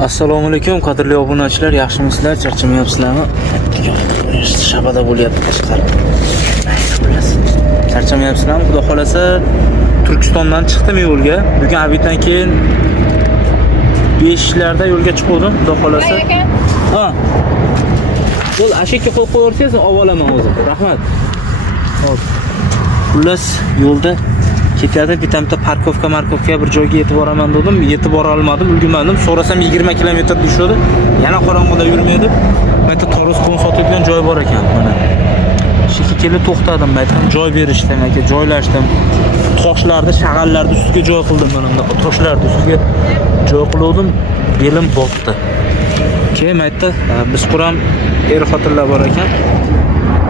Assalomu alaykum qadrli obunachilar, yaxshimisizlar? Charchamayapsizlarmi? Shabada bo'lyapti tashqari. Charchamayapsizlarmi? Xudo xolasa Turkistondan chiqdim yo'lga. Bugun obeddan keyin 5larda yo'lga chiqdim, xudo xolasa. Ha. Bo'l, ashakka qo'yib qo'yarsiz, avvalaman o'zim. Rahmat. Xo'p. Xullas yo'lda ketyapti, bitamda parkovka bir joyga yetib boraman dedim, yetib bora olmadim, ulgurmadim. So'rasam 20 kilometr tushadi. Yana qorong'ida yurmaydi. Mayta Toros qon sotadigan joy bor ekan, mana. Shiki kelib to'xtadim, mayta joy berishdim, aka joylashdim. Toshlarni, shag'allarni ustiga joy qildim mana bunaqa. Toshlarni ustiga joy qildim, belim botdi. Keyin mayta biz quram er-xotinlar bor ekan.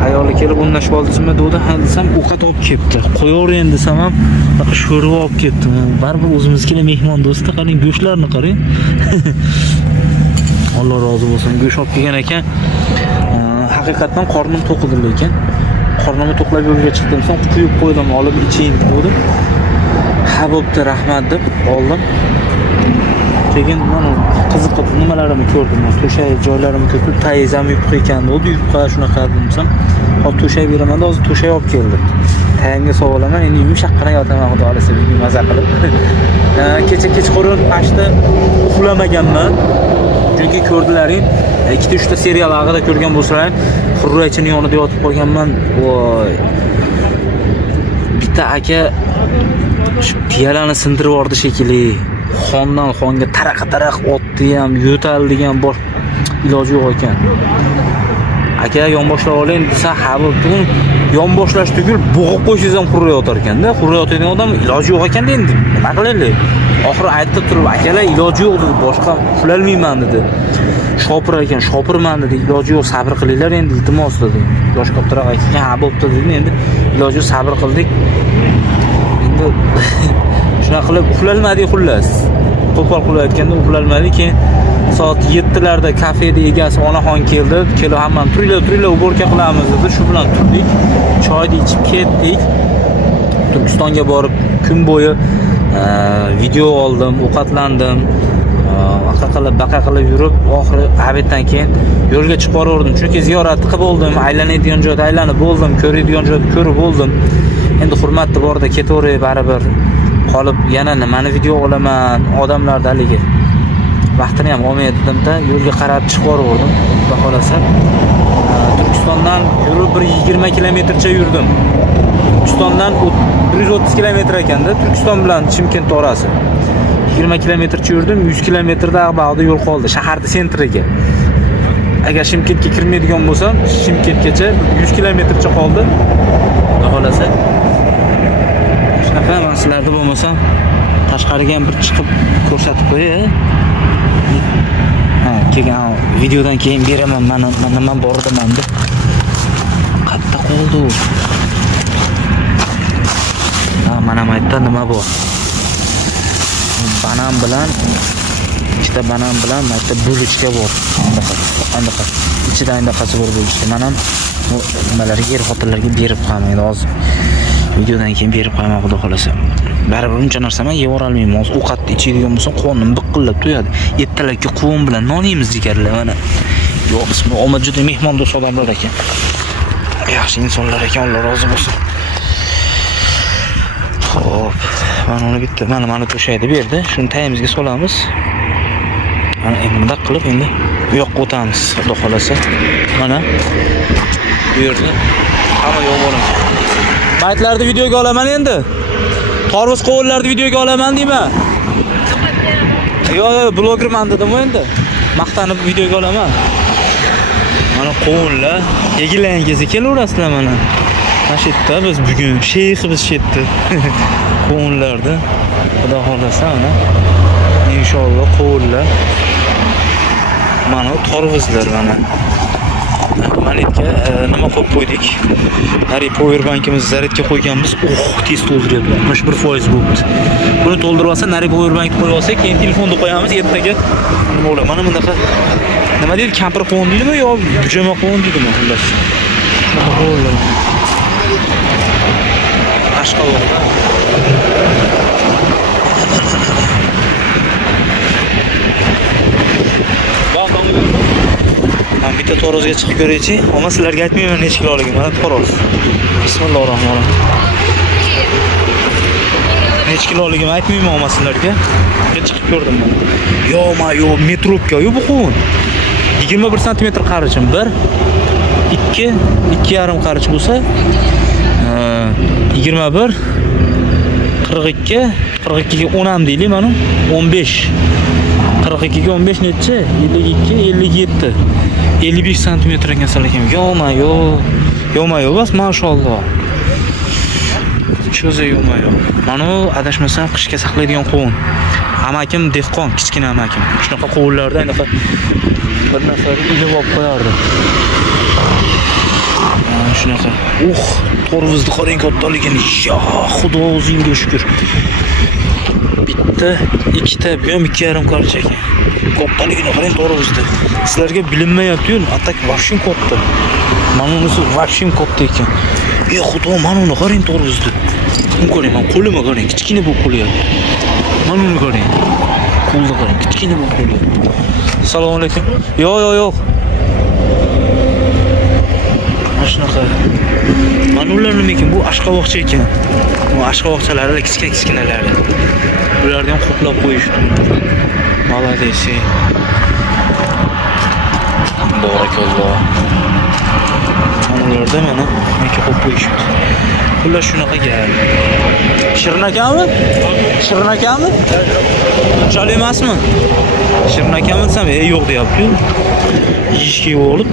Ayoli kelib o'rnashib oldizmi dedi, ha desam, ovqat olib kelibdi. Qo'yaver desam ham, bunaqa sho'rva olib kelibdi. Baribir o'zimizga mehmon do'sti, qarang, go'shtlarni qarang. Alloh rozi bo'lsin. Go'sht olib kelgan ekan. Haqiqatan qornim to'qidi lekin. Qornimni to'qlab yo'lga chiqdim, so'ng quyib qo'ydim, olib iching dedi. Ha bo'pti, rahmat deb oldim. Keyin mana qiziqib nimalarimni ko'rdim. To'shay joylarimni ko'rib, tayzam yupqa ekan dedi. Yupqa shunaqa dedim. Hop to'shay beraman, hozir to'shay olib keldi. Tayinga sovolaman, endi yumshaqqina yotaman, xudo xolasa, bugun maza qilib. Kechqurun pashda uxlamaganman. Chunki ko'rdilaring, 2-3 ta serial haqida ko'rgan bo'lsalaring, Hurriychining yonida yotib qolganman. Voy. Bitta aka piyalani sindirib yordi shekilli. Xondan xonga taraq otdi ham, yo'taldi ham, bosh iloji yo'q ekan. Aka yonboshlab oling desa, ha bo'pti. Yon boshlash tugul bo'g'ib qo'ysangiz ham qurib yotar ekanda. Qurib yotadigan odam iloji yo'q ekan endi. Nima qilaylik? Oxiri aytib turib, akalar iloji yo'q dedi, boshqa qilolmayman dedi. Shopir ekan, shopirman dedi. Iloji yo'q, sabr qilinglar endi, iltimos dedi. Yosh kattaroq ekan, ha bo'pti dedi. Endi iloji yo'q, sabr qildik. Endi shunaqa qilib uxlalmadik xullas. Qo'pol qilayotganda uxlalmadik. Keyin soat 7larda kafeda egasi onaxon keldi. Kelib hammani turinglar, uborka qilamiz dedi. Shu bilan turdik. Choyni ichib ketdik. Turkistonga borib kun bo'yi video oldim, ovqatlandim. Baqa qilib yurib, oxiri obeddan keyin yo'lga chiqib boraverdim. Chunki ziyorat qilib oldim, aylanadigan joyda aylanib bo'ldim, ko'radigan joyda ko'rib bo'ldim. Endi hurmatli borda ketaveray baribir. Qolib yana nimani video olaman, odamlarda haligi vaqtini ham olmaydim-da, yo'lga qarab chiqib boraverdim. Xudo xolasa Turkistondan yurib bir 20 kilometrcha yurdim. Turkistondan 130 kilometr ekanda, Turkiston bilan Chimkent orasi. 20 kilometrcha yurdim, 100 kilometrda Ag'bog'da yo'l qoldi, shaharning sentriga. Agar Chimkentga kirmaydigan bo'lsam, Chimkentgacha 100 kilometrcha qoldi. Xudo xolasa shunaqa masalalarda bo'lmasam, tashqariga ham bir chiqib ko'rsatib qo'yay. Ha, kelgan videodan keyin beraman, mana nima bor edim deb. Qatta qoldi. Ha, mana maytda nima bor? Banan bilan, ikkita banan bilan maytda bulichka bor. Anaqa. Ichida anaqasi bor bulichka. Mana nimalarga er-xotinlarga berib qo'ymaydi hozir. Videodan keyin berib qo'yaman, xudo xolasa. Baribir uncha narsani yeb olmayman. Hozir ovqatni ichadigan bo'lsa, qo'nim biqillab to'yadi. Ertalabki quvon bilan non yeymiz deganlar mana. Yo'q, bismillah, omad juda mehmon do'st odamlar ekan. Yaxshi insonlar ekan, Alloh rozi bo'lsin. Xo'p, mana uni bitta, mana to'shaydi berdi. Shuni tayimizga solamiz. Mana endi bunday qilib endi bu yoqqa o'tamiz, xudo xolasa. Mana bu yerda hamma yo'q bo'ladi. Maytlarni videoga olaman endi. Tormoz qovunlarni videoga olaman deyman. Yo'q, blogerman dedim endi. Maqtanib videoga olaman. Mana qovunlar, egilangizni kelaverasizlar mana. Nashitda biz bugun sheyximiz shetdi. Qovunlarda xudo xolasa mana. Inshaalloh qovunlar. Mana torvizlar mana. Manetga nima qo'yib qo'ydik? Nari powerbankimizni zaryadga qo'yganmiz. Tez to'ldiryapti. 61% bo'ldi. Buni to'ldirib olsa, nari powerbankni qo'yib olsak, keyin telefonni qo'yamiz, ertaga nima bo'ladi? Mana bunaqa nima deydi? Kampir qovun deydimi yo bujama qovun deydimi? Xullas. Shunaqa qovunlar. Ashqalonda. Torozga chiqib ko'raychi. Ammo sizlarga aytmayman necha kiloligini. Mana Toroz. Bismillahirrohmanirrohim. Necha kiloligini aytmayman ammo sizlarga. Chiqib ko'rdim mana. Yo, metrobka-yu bu quvun. 21 sm qarichim. 1 2 2,5 qarich bo'lsa 21 42 42 ga 10 ham deylik mana 15 42 ga 15 necha 52 57 55 sm ekan ekan. Yo, bas mashalloh. Cho'za yo'mayo. Mana adashmasam qishga saqlaydigan qovun. Amakim dehqon, kichkina amakim. Shunaqa qovunlarda anaqa bir nafar ilib olib qo'yardi. Shunaqa. To'rimizni qarang kattaligini. Ya, Xudo o'zingga shukr. Bitta, ikkita, bu ham 2,5 qarich ekan. Kattaligini qarang to'rimizni. Sizlarga bilinmayapti-yu, atak vashim katta. Mana unisi vashim katta ekan. Ey Xudo, mana uni qarang to'rimizni. Uni qarang, men qo'limga qarang, kichkina bo'lib qolyapti. Mana uni qarang. Qo'lni qarang, kichkina bo'lib qolyapti. Assalomu alaykum. Yo'q. Shunaqa. Mana ular nima ekan? Bu ashqovoqcha ekan. Bu ashqovoqchalar kichkinalar. Ularni ham qo'plab qo'yishdi. Malades. Barakalloh. Ularda mana menga qo'yib qo'yishdi. Ular shunaqa gap. Shirin akami? Chal emasmi? Shirin akami desam, yo'q deyapti. Yeyishga yo'qolib.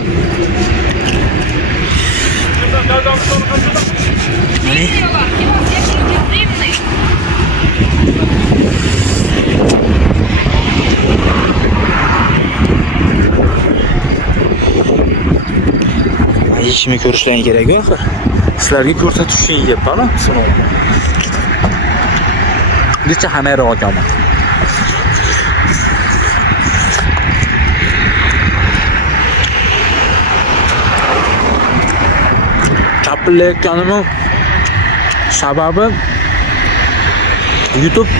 Yeyishimni ko'rishlaring kerak-ku axir. Sizlarga ko'rsatish uchun yeyapman, sinov. Necha hamara okaman. Chapillayotganim sababi YouTube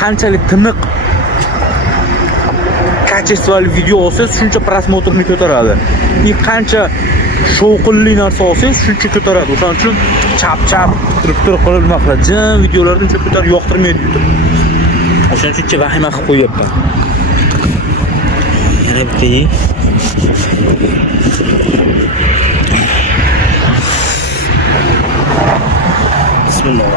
qanchalik tiniq kачествовали video olsangiz shuncha prosmotrni ko'taradi. Qancha shovqinli narsa olsangiz shuncha ko'taradi. O'shaning uchun chap turib qilib nima qiladi. Jim videolarni uncha ko'tarib yoqtirmaydi YouTube. O'shaning uchun vahima qilib qo'yapman. Yana bitta. Bismillah.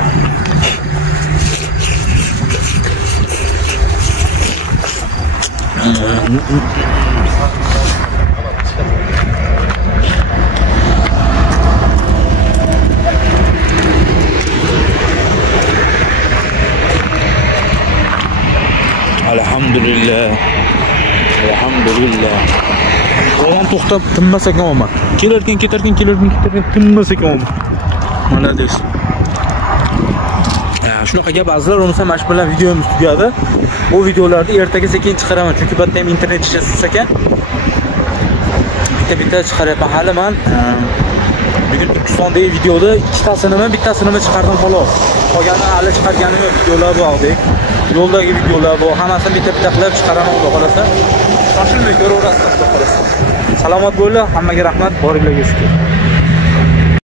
Alhamdulillah. Oğlan to'xtab tinmas ekan olma. Kelarkan tinmas ekan olma. Mana deysiz. Shunaqa gap ba'zilar bo'lmasa mana shu bilan videomiz tugadi. Bu videolarni ertaga sekin chiqaraman, chunki bu yerda ham internet ishlasa ekan. Bitta chiqaryapman. Hali men bugun Turkistondagi videoda bittasini chiqardim xolos. Qolgani hali chiqarganim yo'q. Videolar bordek. Yo'ldagi videolar bu hammasini bitta qilib chiqaraman, xudo xolasa. Shoshilmay ko'raverasiz, xudo xolasa. Salomat bo'ling, hammaga rahmat, boringlarga shukr.